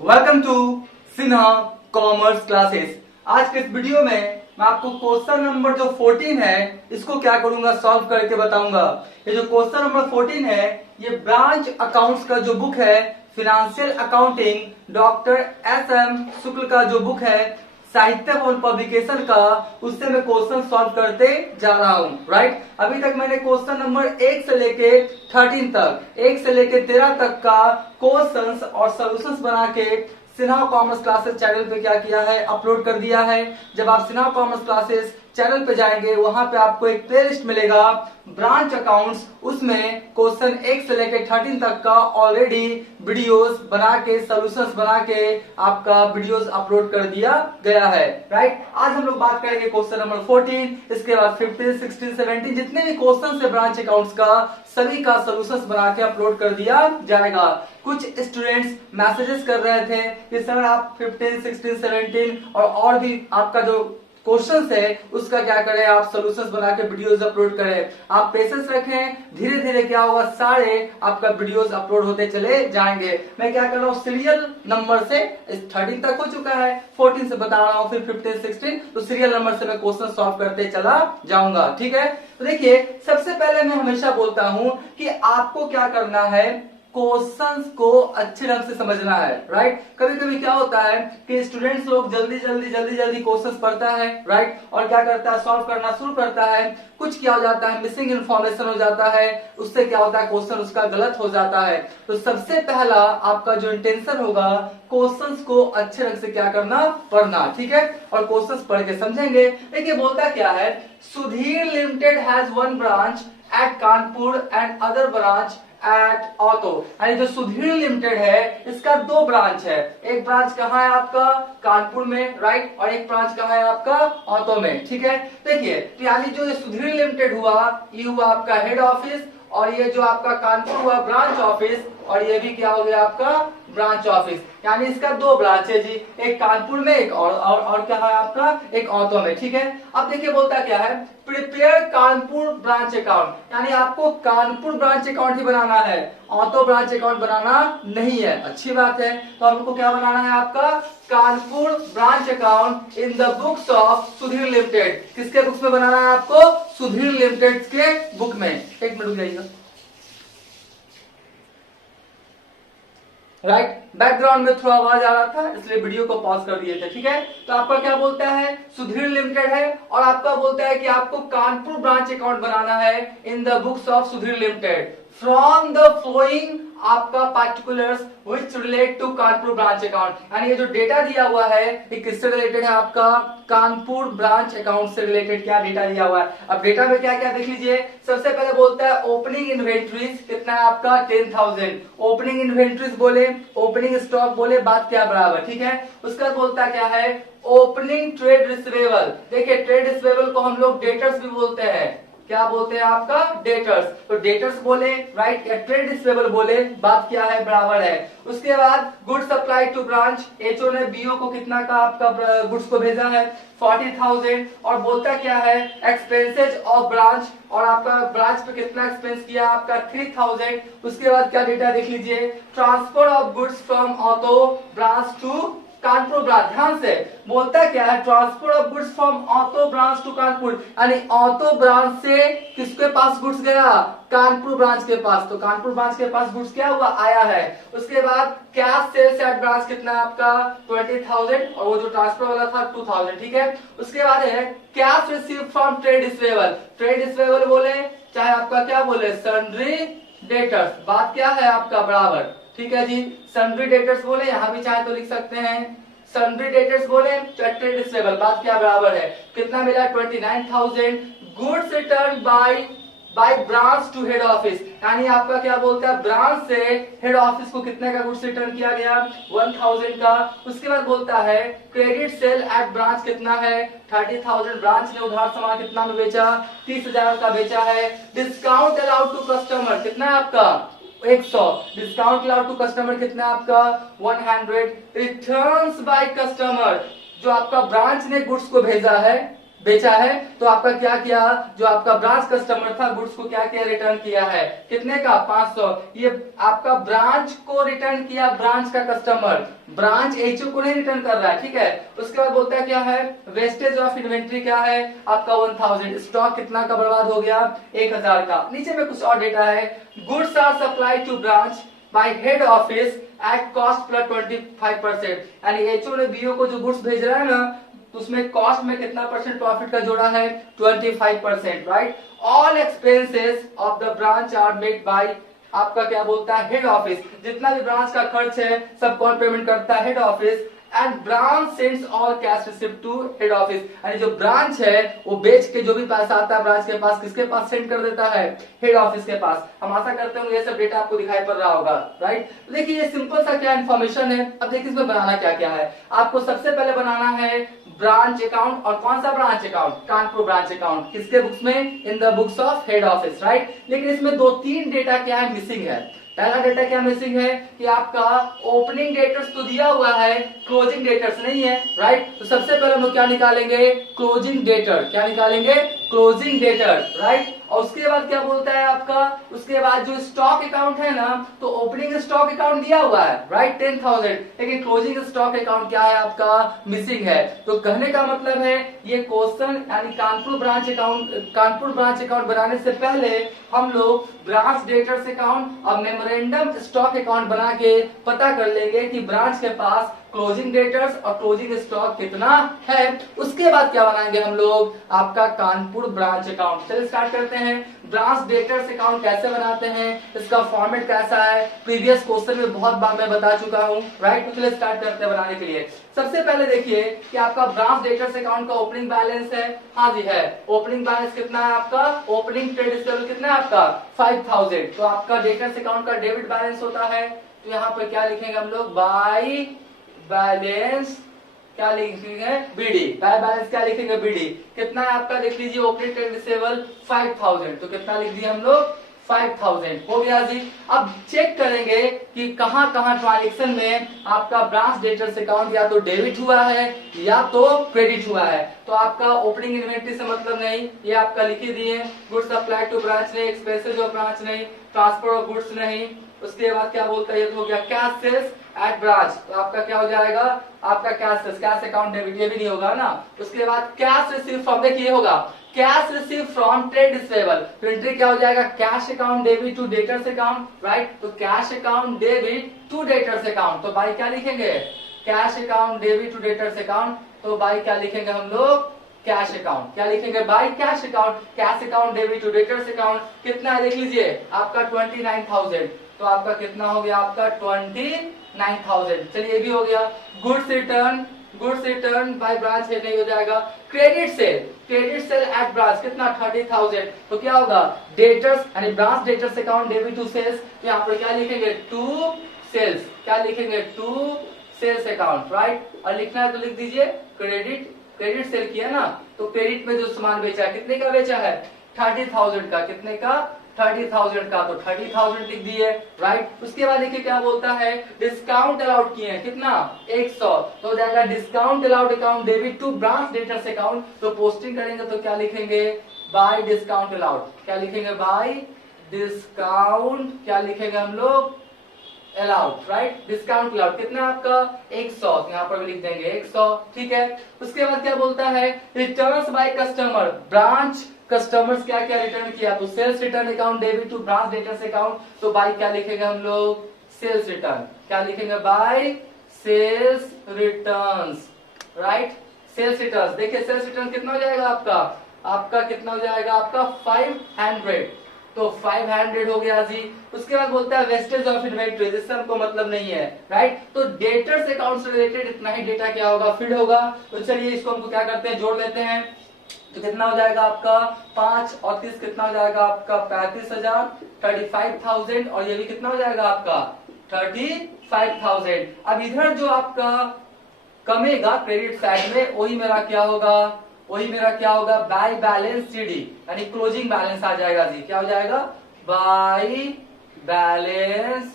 Welcome to Sinha commerce classes. आज के इस वीडियो में मैं आपको क्वेश्चन नंबर जो 14 है इसको क्या करूंगा, सॉल्व करके बताऊंगा। ये जो क्वेश्चन नंबर 14 है ये ब्रांच अकाउंट्स का जो बुक है फिनेंशियल अकाउंटिंग डॉक्टर.S.M. शुक्ल का जो बुक है साहित्य और पब्लिकेशन का, उससे मैं क्वेश्चन सॉल्व करते जा रहा हूँ। राइट, अभी तक मैंने क्वेश्चन नंबर 1 से लेके 13 तक, 1 से लेके 13 तक का क्वेश्चंस और सॉल्यूशंस बना के सिन्हा कॉमर्स क्लासेस चैनल पे क्या किया है, अपलोड कर दिया है। जब आप सिन्हा कॉमर्स क्लासेस चैनल पे जाएंगे वहां पे आपको एक प्लेलिस्ट मिलेगा ब्रांच अकाउंट्स, उसमें क्वेश्चन 1 से लेके 13 तक का ऑलरेडी वीडियोस बना के, सॉल्यूशंस बना के आपका वीडियोस अपलोड कर दिया गया है। राइट, आज हम लोग बात करेंगे क्वेश्चन नंबर 14, इसके बाद 15, 16, 17 जितने भी क्वेश्चन है ब्रांच अकाउंट्स का सभी का सॉल्यूशंस बना के अपलोड कर दिया जाएगा। कुछ स्टूडेंट्स मैसेजेस कर रहे थे कि सर आप 15, 16, 17 और भी आपका जो क्वेश्चंस है उसका क्या करें, आप सॉल्यूशंस बना के वीडियोस अपलोड करें। आप पेशेंस रखें, धीरे धीरे क्या होगा, सारे आपका वीडियोस अपलोड होते चले जाएंगे। मैं क्या कर रहा हूँ, सीरियल नंबर से 13 तक हो चुका है, 14 से बता रहा हूँ, फिर 15, 16, तो सीरियल नंबर से मैं क्वेश्चन सॉल्व करते चला जाऊंगा। ठीक है, तो देखिए सबसे पहले मैं हमेशा बोलता हूँ कि आपको क्या करना है, क्वेश्चंस को अच्छे ढंग से समझना है। राइट, कभी कभी क्या होता है कि स्टूडेंट्स लोग जल्दी जल्दी क्वेश्चंस पढ़ता है, राइट, और क्या करता है, सॉल्व करना शुरू करता है। कुछ क्या हो जाता है, मिसिंग इन्फॉर्मेशन हो जाता है, उससे क्या होता है, क्वेश्चन उसका गलत हो जाता है। तो सबसे पहला आपका जो इंटेंशन होगा, क्वेश्चंस को अच्छे ढंग से क्या करना, पढ़ना। ठीक है, और क्वेश्चंस पढ़ के समझेंगे। देखिए बोलता क्या है, Sudhir limited has one branch at Kanpur and other branch at auto. यानी जो सुधीर लिमिटेड है इसका 2 ब्रांच है, एक ब्रांच कहाँ है आपका, कानपुर में, राइट, और एक ब्रांच कहाँ है आपका, ऑटो में। ठीक है, देखिए तो यानी जो सुधीर लिमिटेड हुआ ये हुआ आपका हेड ऑफिस, और ये जो आपका कानपुर हुआ ब्रांच ऑफिस, और ये भी क्या हो गया आपका ब्रांच ऑफिस। यानी इसका 2 ब्रांच है जी, एक कानपुर में, एक और क्या है आपका, एक ऑटो में। ठीक है, अब देखिए बोलता क्या है, प्रिपेयर कानपुर ब्रांच अकाउंट, यानी आपको कानपुर ब्रांच अकाउंट ही बनाना है, ऑटो ब्रांच अकाउंट बनाना नहीं है। अच्छी बात है, तो हमको क्या बनाना है, आपका Kanpur branch account in the books of Sudhir limited. किसके बुक्स में बनाना है आपको, सुधीर लिमिटेड के बुक में। एक मिनट रुक जाइएगा। राइट, बैकग्राउंड में थोड़ा आवाज आ रहा था इसलिए वीडियो को पॉज कर दिए थे। ठीक है, तो आपका क्या बोलता है, सुधीर लिमिटेड है, और आपका बोलता है कि आपको कानपुर ब्रांच अकाउंट बनाना है in the books of Sudhir limited from the following आपका particulars which relate to Kanpur branch account. यानी ये जो डेटा दिया हुआ है ये किससे रिलेटेड है, आपका कानपुर ब्रांच अकाउंट से रिलेटेड क्या डेटा दिया हुआ है। अब डेटा में क्या क्या देख लीजिए, सबसे पहले बोलता है ओपनिंग इन्वेंट्रीज कितना है आपका 10,000। ओपनिंग इन्वेंट्रीज बोले, ओपनिंग स्टॉक बोले, बात क्या बराबर। ठीक है, उसका बोलता क्या है, ओपनिंग ट्रेड रिसीवेबल। देखिए ट्रेड रिसीवेबल को हम लोग डेटर्स भी बोलते हैं, क्या बोलते हैं आपका, डेटर्स। तो डेटर्स बोले, राइट, या ट्रेड रिसीवेबल बोले, बात क्या है, बराबर है। उसके बाद good supply to branch, HO ने बीओ को कितना का आपका गुड्स को भेजा है 40,000, और बोलता क्या है, एक्सपेंसेज ऑफ ब्रांच, और आपका ब्रांच पे कितना एक्सपेंस किया आपका 3,000। उसके बाद क्या डेटा देख लीजिए, transfer of goods from auto branch to Kanpur branch. ध्यान से बोलता क्या है, transfer of goods from auto branch to Kanpur, यानी ऑटो ब्रांच से किसके पास गुड्स गया, कानपुर ब्रांच के पास। तो कानपुर ब्रांच के पास गुड्स क्या हुआ, आया है। उसके बाद कैश सेल्स एट ब्रांच कितना आपका 20,000, और वो जो ट्रांसफर वाला था 2,000। ठीक है, उसके बाद है cash receive from trade receivable. Trade receivable बोले चाहे आपका क्या बोले, सन्ड्री डेटर्स, बात क्या है आपका बराबर। ठीक है जी, सन्ड्री डेटर्स बोले, यहां भी चाहे तो लिख सकते हैं सन्ड्री डेटर्स बोले, ट्रेड रिसीवेबल, बात क्या बराबर है, कितना मिला 29,000। Goods return by branch to head office, यानी आपका क्या बोलता है, ब्रांच से हेड ऑफिस को कितने का गुड्स रिटर्न किया गया 1,000 का। उसके बाद बोलता है क्रेडिट सेल एट ब्रांच कितना है 30,000, ब्रांच ने उधार सामान कितना में बेचा 30,000 का बेचा है। डिस्काउंट अलाउड टू कस्टमर कितना है आपका 100, डिस्काउंट अलाउड टू कस्टमर कितना आपका 100। रिटर्न्स बाय कस्टमर, जो आपका ब्रांच ने गुड्स को भेजा है बेचा है, तो आपका क्या किया, जो आपका ब्रांच कस्टमर था गुड्स को क्या किया, रिटर्न किया है, कितने का, 500। ये आपका ब्रांच को रिटर्न किया, ब्रांच का कस्टमर, ब्रांच एचओ को नहीं रिटर्न कर रहा है, ठीक है। उसके बाद बोलता है क्या है, वेस्टेज ऑफ इन्वेंट्री क्या है आपका 1000, स्टॉक कितना का बर्बाद हो गया, 1000 का। नीचे में कुछ और डेटा है, goods are supplied to branch by head office at cost plus 25%, यानी एचओ ने बीओ को जो गुड्स भेज रहा है ना, तो उसमें कॉस्ट में कितना परसेंट प्रॉफिट का जोड़ा है, 25%, right. All expenses of the branch are made by आपका क्या बोलता है, हेड ऑफिस, जितना भी ब्रांच का खर्च है सब कौन पेमेंट करता है, head office. And branch sends all cash receipt to head office, यानी जो ब्रांच है वो बेच के जो भी पैसा आता है ब्रांच के पास, किसके पास सेंड कर देता है, हेड ऑफिस के पास। हम आशा करते हैं ये सब डेटा आपको दिखाई पड़ रहा होगा, राइट। तो देखिए ये सिंपल सा क्या इन्फॉर्मेशन है। अब देखिए इसमें बनाना क्या क्या है, आपको सबसे पहले बनाना है ब्रांच अकाउंट, और कौन सा branch account, Kanpur branch account, किसके बुक्स में, इन the books of head office, right. लेकिन इसमें 2-3 डेटा क्या है, मिसिंग है। पहला डेटा क्या मिसिंग है कि आपका ओपनिंग डेटर्स तो दिया हुआ है, क्लोजिंग डेटर्स नहीं है, राइट। तो सबसे पहले हम लोग क्या निकालेंगे, क्लोजिंग डेटर, क्या निकालेंगे, क्लोजिंग डेटर, राइट। और उसके बाद क्या बोलता है आपका, उसके बाद जो स्टॉक अकाउंट है ना, तो ओपनिंग स्टॉक अकाउंट दिया हुआ है, राइट, 10,000, लेकिन क्लोजिंग स्टॉक अकाउंट क्या है आपका, मिसिंग है। तो कहने का मतलब है ये क्वेश्चन, यानी कानपुर ब्रांच अकाउंट बनाने से पहले हम लोग ब्रांच डेटर्स अकाउंट और मेमोरेंडम स्टॉक अकाउंट बना के पता कर लेंगे कि ब्रांच के पास क्लोजिंग डेटर्स और क्लोजिंग स्टॉक कितना है। उसके बाद क्या बनाएंगे हम लोग, आपका कानपुर ब्रांच अकाउंट। चलिए स्टार्ट करते हैं। ब्रांच डेटर्स अकाउंट कैसे बनाते हैं, इसका फॉर्मेट कैसा है, प्रीवियस क्वेश्चन में बहुत बार मैं बता चुका हूं, राइट। तो चलिए स्टार्ट करते हैं बनाने के लिए। सबसे पहले देखिए कि आपका ब्रांच डेटर्स अकाउंट का ओपनिंग बैलेंस है, हाँ जी है। ओपनिंग बैलेंस कितना है आपका, ओपनिंग ट्रेड रिसीवेबल कितना है आपका 5000। तो आपका डेटर्स अकाउंट का डेबिट बैलेंस होता है, तो यहाँ पे क्या लिखेंगे हम लोग, बाय बैलेंस क्या लिखेंगे, बीडी, बाय बैलेंस क्या लिखेंगे, बीडी। कितना है आपका देख लीजिए, ओपनिंग ट्रेड रिसीवेबल 5000, तो कितना लिख दिया हम लोग, 5000 हो गया जी। अब चेक करेंगे कि कहां कहां ट्रांजेक्शन में आपका ब्रांच डेटर्स अकाउंट या तो डेबिट हुआ है या तो क्रेडिट हुआ है। तो आपका ओपनिंग इन्वेंट्री से मतलब नहीं, ये आपका लिख ही दिए, गुड्स सप्लाइड टू ब्रांच नहीं, एक्सपेंसेस ऑफ ब्रांच नहीं, ट्रांसफर ऑफ गुड्स नहीं। उसके बाद क्या बोलता है, ये तो हो गया कैश सेल्स एट ब्रांच, तो आपका क्या हो जाएगा, आपका cash sales, cash account debit, ये भी नहीं होगा ना। उसके बाद कैश रिसीव फ्रॉम, देखिए होगा cash receive from trade receivable, तो एंट्री क्या हो जाएगा, cash account debit to debtors account, right. तो cash account debit to debtors account, तो बाई क्या लिखेंगे, cash account debit to debtors account, तो बाई क्या लिखेंगे हम लोग, कैश अकाउंट, क्या लिखेंगे, by cash account, cash account debit to debtors account. कितना है देख लीजिए आपका 29,000, तो आपका कितना हो गया, आपका 29,000। चलिए ये भी हो गया। गुड्स रिटर्न बाय ब्रांच है, नहीं हो जाएगा। क्रेडिट सेल एट ब्रांच कितना, 30,000, तो क्या होगा, डेटर्स यानी branch debtors account debit to sales, तो यहाँ पर क्या लिखेंगे, टू सेल्स, क्या लिखेंगे, टू सेल्स अकाउंट, राइट। और लिखना है तो लिख दीजिए क्रेडिट सेल किया ना, तो क्रेडिट में जो सामान बेचा है कितने का बेचा है, 30,000 का, कितने का, 30,000 का, तो 30,000 लिख दिए, राइट। उसके बाद देखिए क्या बोलता है, डिस्काउंट अलाउड किए हैं कितना, 100, तो हो जाएगा discount allowed account debit to branch debtors account. तो पोस्टिंग करेंगे तो क्या लिखेंगे, बाय डिस्काउंट अलाउड, क्या लिखेंगे, बाय डिस्काउंट, क्या लिखेंगे हम लोग, अलाउड, राइट। डिस्काउंट अलाउड कितना आपका 100, यहाँ पर भी लिख देंगे 100, ठीक है। उसके बाद क्या बोलता है, returns by customer, branch customers क्या क्या रिटर्न किया, तो sales return account debit to branch debtors account, तो बाय क्या लिखेंगे हम लोग, सेल्स रिटर्न, क्या लिखेंगे, by sales returns, right. Sales returns, देखिए सेल्स रिटर्न कितना हो जाएगा आपका कितना हो जाएगा, आपका 500, तो 500 हो गया जी। उसके बाद बोलता है वेस्टेज ऑफ इन्वेंट्री, जिससे हमको मतलब नहीं है, राइट। तो डेटर्स अकाउंट से रिलेटेड इतना ही डेटा क्या होगा, फीड होगा। तो चलिए इसको हमको क्या करते हैं, जोड़ लेते हैं। तो कितना हो जाएगा आपका 5 और 30 कितना हो जाएगा आपका 35,000, 35,000, और ये भी कितना हो जाएगा आपका 35,000। अब इधर जो आपका कमेगा क्रेडिट साइड में, वही मेरा क्या होगा, बाय बैलेंस सीडी, यानी क्लोजिंग बैलेंस आ जाएगा जी, क्या हो जाएगा, बाय बैलेंस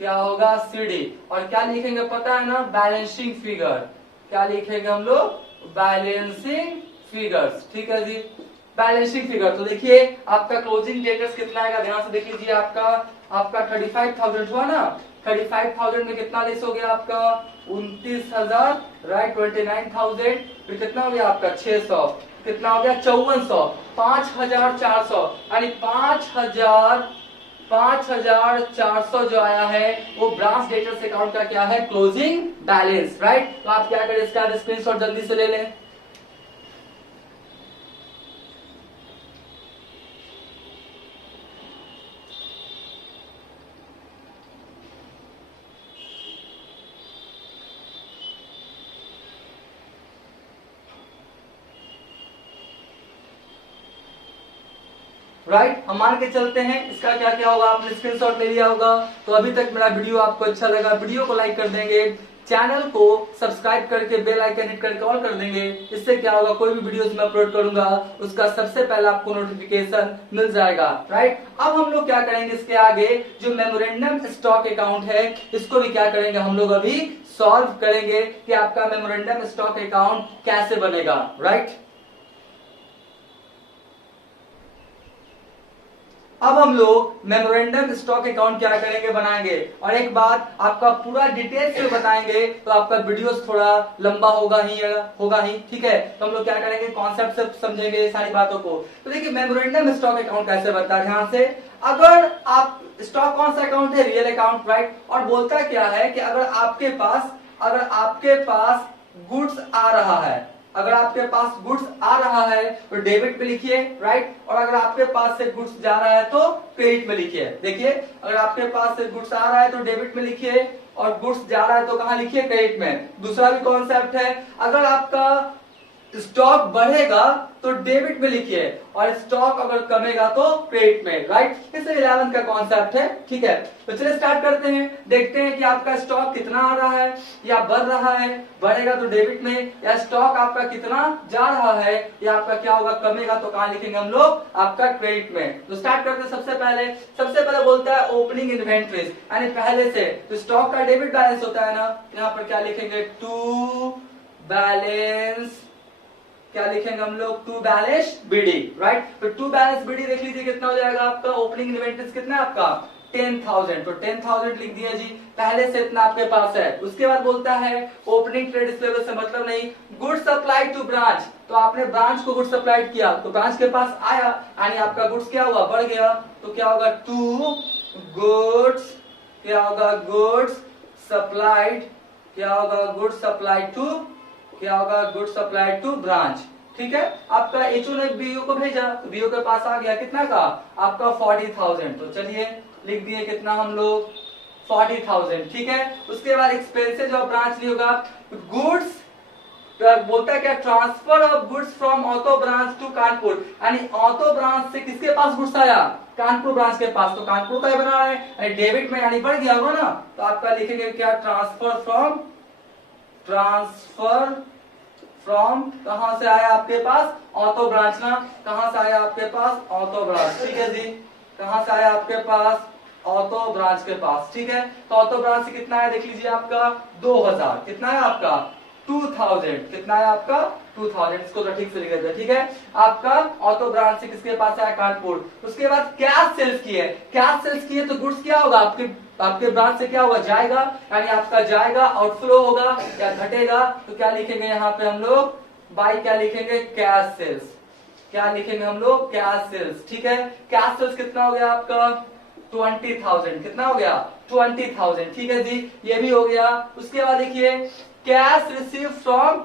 क्या होगा, सीडी। और क्या लिखेंगे पता है ना, बैलेंसिंग फिगर, क्या लिखेंगे हम लोग, बैलेंसिंग फिगर्स, ठीक है जी, बैलेंस शीट फिगर। तो देखिए आपका क्लोजिंग डेटर्स कितना आएगा, ध्यान से देख लीजिए, आपका 35,000 हुआ ना, 35,000 में कितना लेस हो गया आपका 29,000, राइट, 29,000, फिर कितना हो गया आपका 600, कितना हो गया 5400, 5,400, यानी 5,400 जो आया है वो ब्रांच डेटर्स अकाउंट का क्या है, क्लोजिंग बैलेंस, राइट। तो आप क्या करें, इसका स्क्रीनशॉट जल्दी से ले लें। राइट, हम मान के चलते हैं इसका क्या क्या होगा, आपने स्क्रीनशॉट ले लिया होगा। तो अभी तक मेरा वीडियो आपको अच्छा लगा, वीडियो को लाइक कर देंगे, चैनल को सब्सक्राइब करके बेल आइकन हिट करके ऑल कर देंगे। इससे क्या होगा, कोई भी वीडियोस मैं अपलोड करूंगा उसका सबसे पहले आपको नोटिफिकेशन मिल जाएगा, राइट। अब हम लोग क्या करेंगे, इसके आगे जो मेमोरेंडम स्टॉक अकाउंट है इसको भी क्या करेंगे, हम लोग अभी सॉल्व करेंगे कि आपका मेमोरेंडम स्टॉक अकाउंट कैसे बनेगा, राइट। अब हम लोग मेमोरेंडम स्टॉक अकाउंट क्या करेंगे, बनाएंगे। और एक बात आपका पूरा डिटेल्स में बताएंगे तो आपका वीडियो थोड़ा लंबा होगा ही, ठीक है। तो हम लोग क्या करेंगे, कॉन्सेप्ट से समझेंगे सारी बातों को। तो देखिए मेमोरेंडम स्टॉक अकाउंट कैसे बनता है, ध्यान से। अगर आप स्टॉक कौन सा अकाउंट है, रियल अकाउंट, राइट। और बोलता क्या है कि अगर आपके पास गुड्स आ रहा है, अगर आपके पास गुड्स आ रहा है तो डेबिट में लिखिए, राइट। और अगर आपके पास से गुड्स जा रहा है तो क्रेडिट में लिखिए। देखिए अगर आपके पास से गुड्स आ रहा है तो डेबिट में लिखिए, और गुड्स जा रहा है तो कहां लिखिए, क्रेडिट में। दूसरा भी कॉन्सेप्ट है, अगर आपका स्टॉक बढ़ेगा तो डेबिट में लिखिए, और स्टॉक अगर कमेगा तो क्रेडिट में, राइट। इसे 11th का कॉन्सेप्ट है, ठीक है। तो चलिए स्टार्ट करते हैं, देखते हैं कि आपका स्टॉक कितना आ रहा है या बढ़ रहा है। बढ़ेगा तो डेबिट में, या स्टॉक आपका कितना जा रहा है या आपका क्या होगा, कमेगा तो कहां लिखेंगे हम लोग, आपका क्रेडिट में। तो स्टार्ट करते हैं। सबसे पहले बोलता है ओपनिंग इन्वेंट्रीज, यानी पहले से। तो स्टॉक का डेबिट बैलेंस होता है ना, यहाँ पर क्या लिखेंगे, टू बैलेंस, क्या लिखेंगे हम लोग, टू बैलेंस बीडी, राइट। तो टू बैलेंस बीडी देख लीजिए कितना हो जाएगा आपका, ओपनिंग इन्वेंटरीज कितना है आपका 10,000, तो 10,000 लिख दिया जी, पहले से इतना आपके पास है। उसके बाद बोलता है ओपनिंग ट्रेड रिसीवेबल से मतलब नहीं, गुड्स सप्लाई टू ब्रांच, तो आपने ब्रांच को गुड्स सप्लाई किया तो ब्रांच के पास आया, यानी आपका गुड्स क्या हुआ, बढ़ गया। तो क्या होगा, टू गुड्स, क्या होगा, गुड्स सप्लाइड, क्या होगा, गुड्स सप्लाइड टू, क्या होगा, गुड सप्लाई टू ब्रांच, ठीक है। आपका एचओ ने बीओ को भेजा, तो बीओ के पास आ गया कितना का, आपका 40,000। तो चलिए लिख दिए कितना हम लोग, 40,000, ठीक है। उसके बाद एक्सपेंसेस ऑफ ब्रांच नहीं होगा, गुड्स बोलता है क्या, transfer of goods from auto branch to Kanpur, यानी ऑटो ब्रांच से किसके पास गुड्स आया, कानपुर ब्रांच के पास। तो कानपुर का बना रहा है डेबिट में, यानी बढ़ गया होगा ना। तो आपका लिखेंगे क्या, ट्रांसफर फ्रॉम कहां से आया आपके पास, ऑटो ब्रांच ना, कहां से आया आपके पास, ऑटो ब्रांच, ठीक है जी। कहां से आया आपके पास, ऑटो ब्रांच के पास, ठीक है। तो ऑटो ब्रांच से कितना है देख लीजिए, आपका 2,000, कितना है आपका 2,000, कितना है आपका 2,000, इसको तो ठीक से लिख देते हैं, ठीक है। आपका ऑटो ब्रांच से किसके पास आया, कानपुर। उसके बाद कैश सेल्स की है, कैश सेल्स की है तो गुड्स क्या होगा, आपके ब्रांच से क्या होगा, जाएगा, यानी आपका जाएगा, आउटफ्लो होगा या घटेगा। तो क्या लिखेंगे यहाँ पे हम लोग, बाई क्या लिखेंगे, कैश सेल्स, क्या लिखेंगे हम लोग, कैश सेल्स, ठीक है। कैश सेल्स कितना हो गया आपका 20,000, कितना हो गया 20,000, ठीक है जी, ये भी हो गया। उसके बाद देखिए cash receive from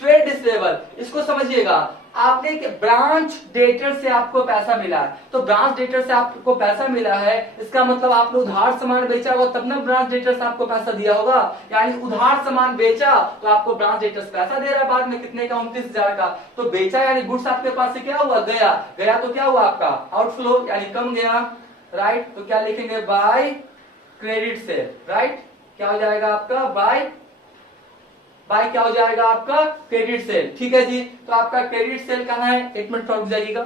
trade receivable, इसको समझिएगा, आपने ब्रांच डेटर से आपको पैसा मिला है, तो ब्रांच डेटर से आपको पैसा मिला है, इसका मतलब आपने उधार सामान बेचा होगा तब ना ब्रांच डेटर से आपको पैसा दिया होगा, यानी उधार सामान बेचा तो आपको ब्रांच डेटर से पैसा दे रहा है बाद में, कितने का 29,000 का। तो बेचा यानी गुड्स आपके पास से क्या हुआ, गया तो क्या हुआ आपका आउटफ्लो, यानी कम गया, राइट। तो क्या लिखेंगे, बाय क्रेडिट से, राइट। क्या हो जाएगा आपका, बाय क्या हो जाएगा आपका क्रेडिट सेल, ठीक है जी। तो आपका क्रेडिट सेल कहां है, 1 मिनट रुक जाइएगा।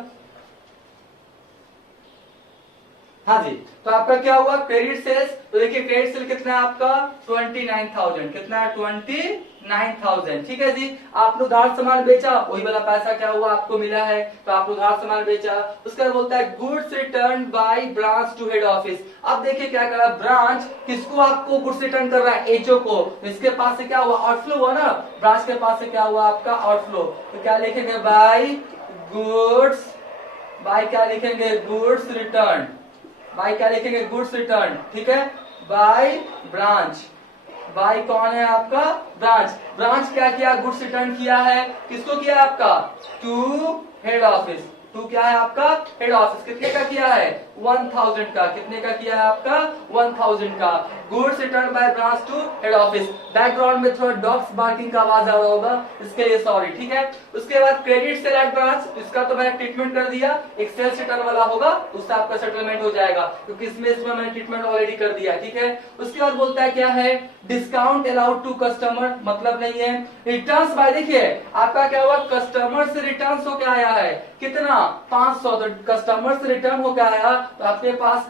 हाँ जी, तो आपका क्या हुआ क्रेडिट सेल्स, तो देखिए क्रेडिट सेल कितना है आपका 29,000, कितना है 29,000, ठीक है जी। आपने उधार सामान बेचा, वही वाला पैसा क्या हुआ आपको मिला है, तो आपने उधार सामान बेचा। उसके बाद बोलता है goods return by branch to head office. अब देखिए क्या कर रहा है ब्रांच, किसको आपको गुड्स रिटर्न कर रहा है, एचओ को। इसके पास से क्या हुआ आउटफ्लो हुआ ना, ब्रांच के पास से क्या हुआ आपका आउटफ्लो, तो क्या लिखेंगे बाय गुड्स, बाय क्या लिखेंगे गुड्स रिटर्न, बाय क्या लिखेंगे गुड्स रिटर्न, ठीक है। बाय ब्रांच, बाय कौन है आपका ब्रांच, ब्रांच क्या किया गुड्स रिटर्न किया है, किसको किया आपका टू हेड ऑफिस, टू क्या है आपका हेड ऑफिस, कितने का किया है 1000 का, कितने का किया है आपका 1000 का, goods return by branch to head office. Background में थोड़ा डॉग्स बार्किंग का आवाज आ रहा होगा, इसके लिए सॉरी, ठीक है। उसके बाद क्रेडिट सेल एट ब्रांच, इसका तो मैंने ट्रीटमेंट कर दिया, एक सेल्स रिटर्न वाला होगा उससे आपका सेटलमेंट हो जाएगा, क्योंकि इसमें मैंने ट्रीटमेंट ऑलरेडी कर दिया, ठीक है। उसके बाद बोलता है क्या है डिस्काउंट अलाउड टू कस्टमर, मतलब नहीं है। रिटर्न्स बाय, देखिए आपका क्या हुआ कस्टमर से रिटर्न्स हो क्या आया है कितना 500, तो कस्टमर से रिटर्न हो क्या आया, तो आपके पास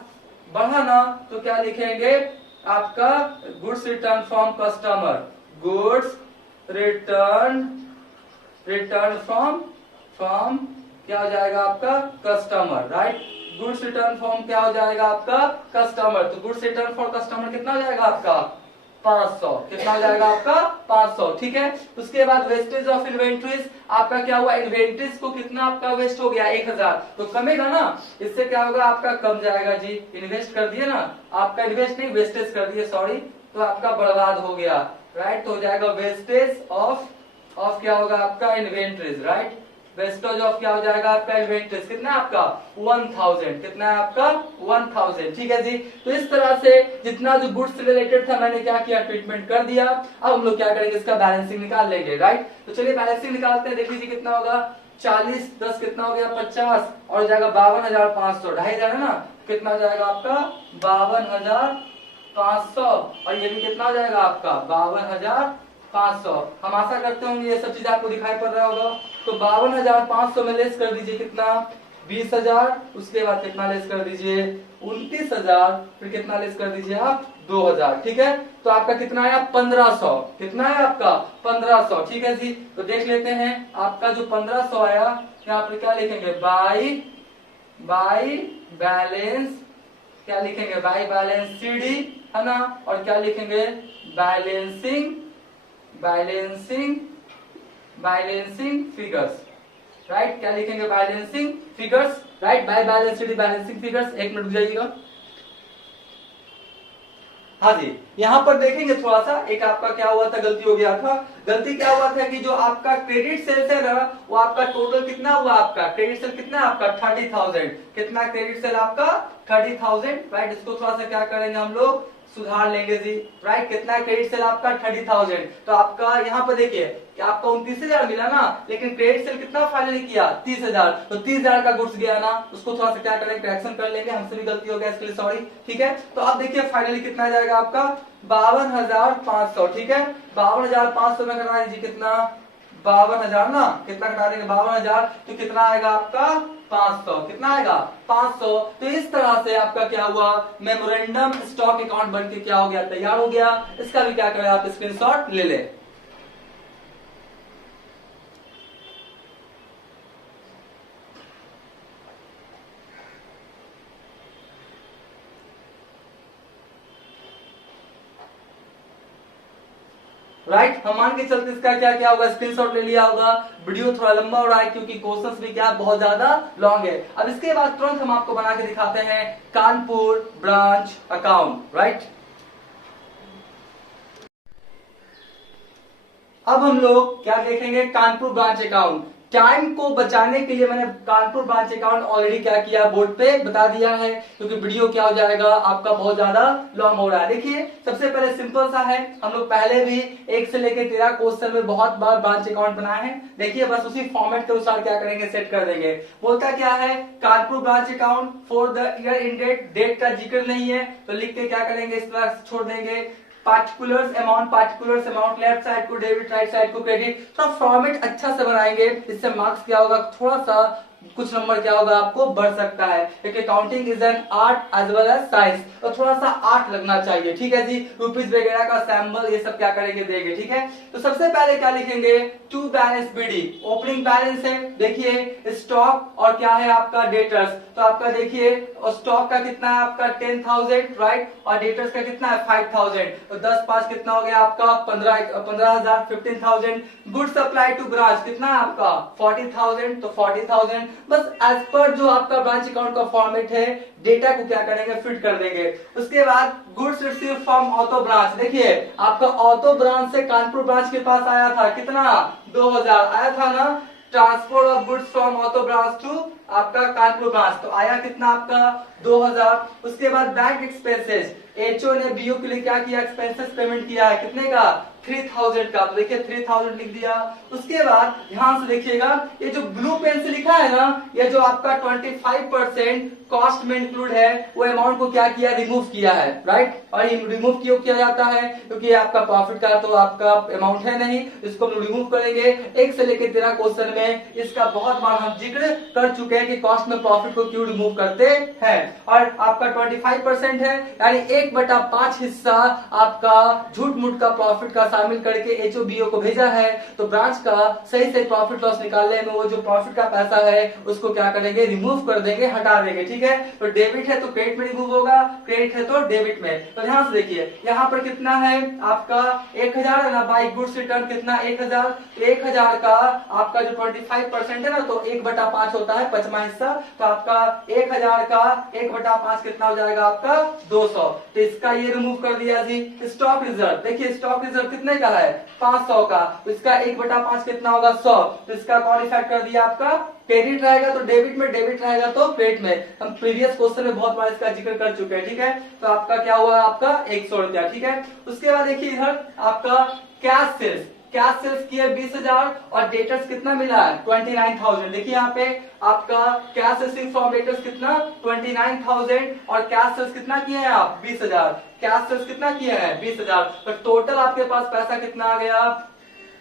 बढ़ा ना, तो क्या लिखेंगे आपका goods return from customer, goods return, return from, from क्या हो जाएगा आपका customer, right. Goods return from क्या हो जाएगा आपका कस्टमर, तो गुड्स रिटर्न फॉर कस्टमर कितना हो जाएगा आपका 500, कितना हो जाएगा आपका 500, ठीक है। उसके बाद वेस्टेज ऑफ इन्वेंट्रीज, आपका क्या हुआ इन्वेंट्रीज को कितना आपका वेस्ट हो गया 1000, तो कमेगा ना, इससे क्या होगा आपका कम जाएगा जी, इन्वेस्ट कर दिए ना, आपका इन्वेस्ट नहीं वेस्टेज कर दिए सॉरी, तो आपका बर्बाद हो गया, राइट। तो हो जाएगा वेस्टेज ऑफ क्या होगा आपका इन्वेंट्रीज, राइट। वेस्टेज ऑफ क्या हो जाएगा आपका इन्वेंट्रीज, कितना है आपका 1000, कितना है आपका 1000, ठीक है जी। तो इस तरह से जितना जो गुड्स रिलेटेड था मैंने क्या किया ट्रीटमेंट कर दिया। अब हम लोग क्या करेंगे इसका बैलेंसिंग निकाल लेंगे, राइट। तो चलिए बैलेंसिंग निकालते हैं, देख लीजिए कितना होगा 40 10 कितना हो गया 50, और हो जाएगा 52,500, 2,500 है ना, कितना हो जाएगा आपका 52,500, और ये भी कितना हो जाएगा आपका 52,500। हम आशा करते होंगे ये सब चीज आपको दिखाई पड़ रहा होगा। तो 52,500 में लेस कर दीजिए कितना 20,000, उसके बाद कितना लेस कर दीजिए 29,000, फिर कितना लेस कर दीजिए आप 2,000, ठीक है। तो आपका कितना आया 1500, कितना है आपका 1500, ठीक है जी। तो देख लेते हैं आपका जो 1500 आया, यहाँ पर क्या लिखेंगे बाय बैलेंस, क्या लिखेंगे बाय बैलेंस सीडी है ना, और क्या लिखेंगे बैलेंसिंग फिगर्स, राइट। क्या लिखेंगे balancing figures, right, by balance CD balancing figures. एक मिनट रुक जाइएगा। हाँ जी, यहाँ पर देखेंगे थोड़ा सा, एक आपका क्या हुआ था गलती हो गया था। गलती क्या हुआ था कि जो आपका क्रेडिट सेल्स है ना, वो आपका टोटल कितना हुआ, आपका क्रेडिट सेल कितना आपका 30,000, कितना क्रेडिट सेल आपका 30,000, राइट। इसको थोड़ा सा क्या करेंगे हम लोग सुधार लेंगे जी, राइट। कितना क्रेडिट सेल आपका 30,000, तो आपका यहाँ पर देखिए कि आपका 29,000 मिला ना, लेकिन क्रेडिट सेल कितना फाइनली किया 30,000, तो 30,000 का गुड्स गया ना, उसको थोड़ा सा क्या करेंगे करेक्शन कर लेंगे, हमसे भी गलती हो गया इसके लिए सॉरी, ठीक है। तो आप देखिए फाइनली कितना जाएगा आपका 52,500, ठीक है। 52,500 में करवा दीजिए कितना 52,000 ना, कितना कटा देंगे 52,000, तो कितना आएगा आपका 500, कितना आएगा 500। तो इस तरह से आपका क्या हुआ मेमोरेंडम स्टॉक अकाउंट बन के क्या हो गया तैयार हो गया। इसका भी क्या करें आप स्क्रीनशॉट ले ले। राइट, हम मान के चलते इसका क्या क्या होगा स्क्रीनशॉट ले लिया होगा। वीडियो थोड़ा लंबा हो रहा है क्योंकि क्वेश्चंस भी क्या बहुत ज्यादा लॉन्ग है। अब इसके बाद तुरंत हम आपको बना के दिखाते हैं कानपुर ब्रांच अकाउंट, राइट। अब हम लोग क्या देखेंगे कानपुर ब्रांच अकाउंट। टाइम को बचाने के लिए मैंने कानपुर ब्रांच अकाउंट ऑलरेडी क्या किया बोर्ड पे बता दिया है, क्योंकि वीडियो क्या हो जाएगा आपका बहुत ज्यादा लॉन्ग हो रहा है। देखिए सबसे पहले सिंपल सा है, हम लोग पहले भी 1 से लेकर 13 क्वेश्चन में बहुत बार ब्रांच अकाउंट बनाए हैं। देखिए बस उसी फॉर्मेट के अनुसार क्या करेंगे सेट कर देंगे। बोलता क्या है Kanpur branch account for the year ended, date का जिक्र नहीं है तो लिख के क्या करेंगे इस तरह छोड़ देंगे। पार्टिकुलर्स अमाउंट लेफ्ट साइड को डेबिट राइट साइड को क्रेडिट। थोड़ा फॉर्मेट अच्छा से बनाएंगे, इससे मार्क्स क्या होगा थोड़ा सा कुछ नंबर क्या होगा आपको बढ़ सकता है, क्योंकि counting is an art as well as science, तो थोड़ा सा आर्ट लगना चाहिए। ठीक है जी, रुपीज वगैरह का सैंबल ये सब क्या करेंगे देंगे। ठीक है, तो सबसे पहले क्या लिखेंगे, to balance BD, opening balance है, देखिए स्टॉक और क्या है आपका डेटर्स, तो आपका देखिए स्टॉक का कितना है आपका 10,000 राइट, और डेटर्स का कितना है 5,000, तो 10 5 कितना हो गया आपका 15,000 15,000। गुड सप्लाई टू ब्रांच कितना है आपका 40,000, तो 40,000 बस एज पर जो आपका ब्रांच अकाउंट का फॉर्मेट है डेटा को क्या करेंगे फिट कर देंगे। उसके बाद goods receive from auto branch, देखिए आपका ऑटो ब्रांच से कानपुर ब्रांच के पास आया था कितना 2,000 आया था ना, transport of goods from auto branch to आपका कानपुर ब्रांच, तो आया कितना आपका 2,000। उसके बाद बैंक एक्सपेंसेस, एचओ ने बीओ के लिए क्या किया एक्सपेंसेस पेमेंट किया है कितने का 3,000 का, तो देखिए 3,000 लिख दिया। उसके बाद ध्यान से देखिएगा ये जो ब्लू पेन से लिखा है ना, ये जो आपका 25% कॉस्ट में इंक्लूड है वो अमाउंट को क्या किया रिमूव किया है राइट, और ये रिमूव क्यों किया जाता है क्योंकि आपका प्रॉफिट का तो आपका अमाउंट है नहीं, इसको हम रिमूव करेंगे। 1 से लेकर 13 क्वेश्चन में इसका बहुत बार हम जिक्र कर चुके हैं कि कॉस्ट में प्रॉफिट को क्यों रिमूव करते हैं। और आपका 25% है यानी 1/5 हिस्सा आपका झूठ मूठ का प्रॉफिट का शामिल करके एचओबीओ को भेजा है, तो ब्रांच का सही से प्रॉफिट लॉस निकालने में वो जो प्रॉफिट का पैसा है उसको क्या करेंगे रिमूव कर देंगे, हटा देंगे। ठीक है, तो डेबिट है तो क्रेडिट में रिमूव होगा, क्रेडिट है तो डेबिट में। तो ध्यान से देखिए यहाँ पर कितना है आपका 1,000 है ना, बाई गुड्स रिटर्न कितना 1,000, 1,000 का आपका जो 25% है ना तो 1/5 होता है 5वां हिस्सा, तो आपका 1,000 का 1/5 कितना हो जाएगा आपका 200, तो इसका ये रिमूव कर दिया जी। स्टॉक रिजर्व, देखिए स्टॉक रिजर्व कितने का है 500 का, तो इसका 1/5 कितना होगा 100, तो इसका कौन इफेक्ट कर दिया आपका क्रेडिट रहेगा तो डेबिट में, डेबिट रहेगा तो क्रेडिट में। हम प्रीवियस क्वेश्चन में बहुत बार इसका जिक्र कर चुके हैं। ठीक है, तो आपका क्या हुआ आपका 100 रुपया। ठीक है, उसके बाद देखिए इधर आपका कैश सेल्स, कैश सेल्स किए 20,000 और डेटर्स कितना मिला है 29,000। देखिए यहाँ पे आपका कैश रिसीव फ्रॉम डेटर्स कितना 29,000 और कैश सेल्स कितना किए हैं आप 20,000, कैश सेल्स कितना किए हैं 20,000, तो टोटल आपके पास पैसा कितना आ गया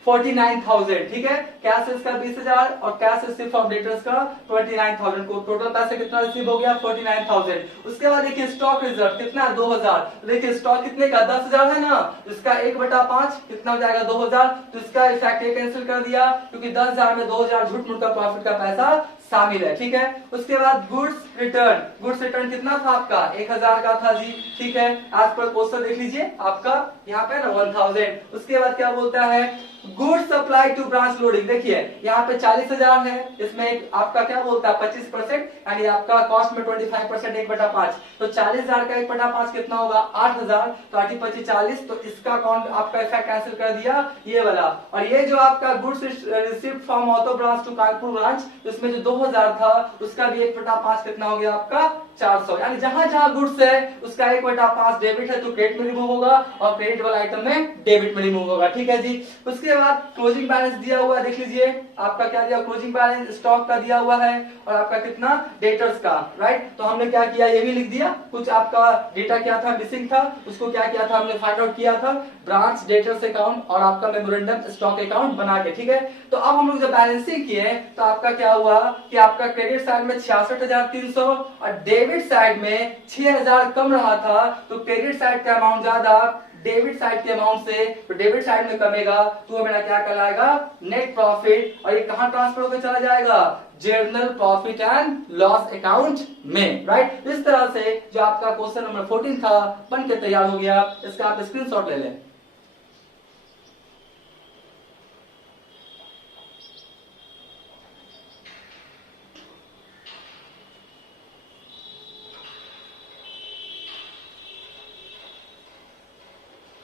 49,000। ठीक है, कैश सेल्स का 20,000 और कैश रिसीव फ्रॉम डेटर्स का 29,000, को टोटल पैसा कितना रिसीव हो गया 49,000। उसके बाद देखिए स्टॉक रिजर्व कितना 2,000, देखिए स्टॉक कितने का 10,000 है ना, तो इसका 1/5 कितना हो जाएगा 2,000, तो इसका इफेक्ट कैंसिल कर दिया क्योंकि 10,000 में 2,000 झूठ मूठ का प्रॉफिट का पैसा शामिल है। ठीक है, उसके बाद गुड्स रिटर्न, गुड्स रिटर्न कितना था आपका 1,000 का था जी। ठीक है, आज पर क्वेश्चन देख लीजिए आपका यहाँ पे ना 1,000। उसके बाद क्या बोलता है good supply to branch loading, देखिए यहाँ पे 40,000 है, इसमें एक आपका क्या बोलता है 25% यानी आपका कॉस्ट में 25% 1/5, तो 40,000 का 1/5 कितना होगा 8,000, तो 8 25 40, तो इसका कौन आपका इफेक्ट कैंसिल कर दिया ये वाला। और ये जो आपका goods received from auto branch to Kanpur branch, इसमें जो 2,000 था उसका भी 1/5 कितना हो गया आपका 400, यानी जहां जहां गुड्स है उसका 1/5 डेबिट है तो क्रेडिट में रिमूव होगा और क्रेडिट वाला आइटम में डेबिट में रिमूव होगा। ठीक है जी, उसके बाद क्लोजिंग बैलेंस दिया हुआ है, देख लीजिए आपका क्या दिया क्लोजिंग बैलेंस स्टॉक का दिया हुआ है और आपका कितना डेटर्स का राइट, तो हमने क्या किया ये भी लिख दिया, कुछ आपका डेटा क्या था मिसिंग था उसको क्या किया था हमने फाइंड आउट किया था ब्रांच डेटर्स अकाउंट और आपका मेमोरेंडम स्टॉक अकाउंट बना के। ठीक है, तो अब हम लोग जब बैलेंसिंग किए तो आपका क्या हुआ कि आपका क्रेडिट साइड में 66,300 और डेबिट साइड में 6,000 कम रहा था, तो क्रेडिट साइड का अमाउंट ज्यादा डेबिट साइड के अमाउंट से, तो डेबिट साइड में कमेगा तो मेरा क्या कहलाएगा नेट प्रॉफिट, और ये कहां ट्रांसफर होकर चला जाएगा journal profit and loss account में राइट। इस तरह से जो आपका क्वेश्चन नंबर 14 था बन के तैयार हो गया, इसका आप स्क्रीनशॉट ले लें।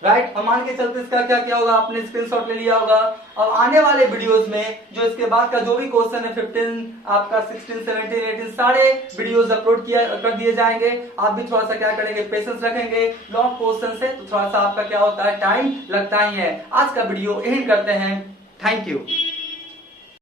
राइट, हम मान के चलते इसका क्या क्या होगा आपने स्क्रीनशॉट ले लिया होगा। अब आने वाले वीडियोस में जो इसके बाद का जो भी क्वेश्चन है 15 आपका 16 17 18 सारे वीडियोस अपलोड किया कर दिए जाएंगे। आप भी थोड़ा सा क्या करेंगे पेशेंस रखेंगे, लॉन्ग क्वेश्चन से तो थोड़ा सा आपका क्या होता है टाइम लगता ही है। आज का वीडियो एंड करते हैं, थैंक यू।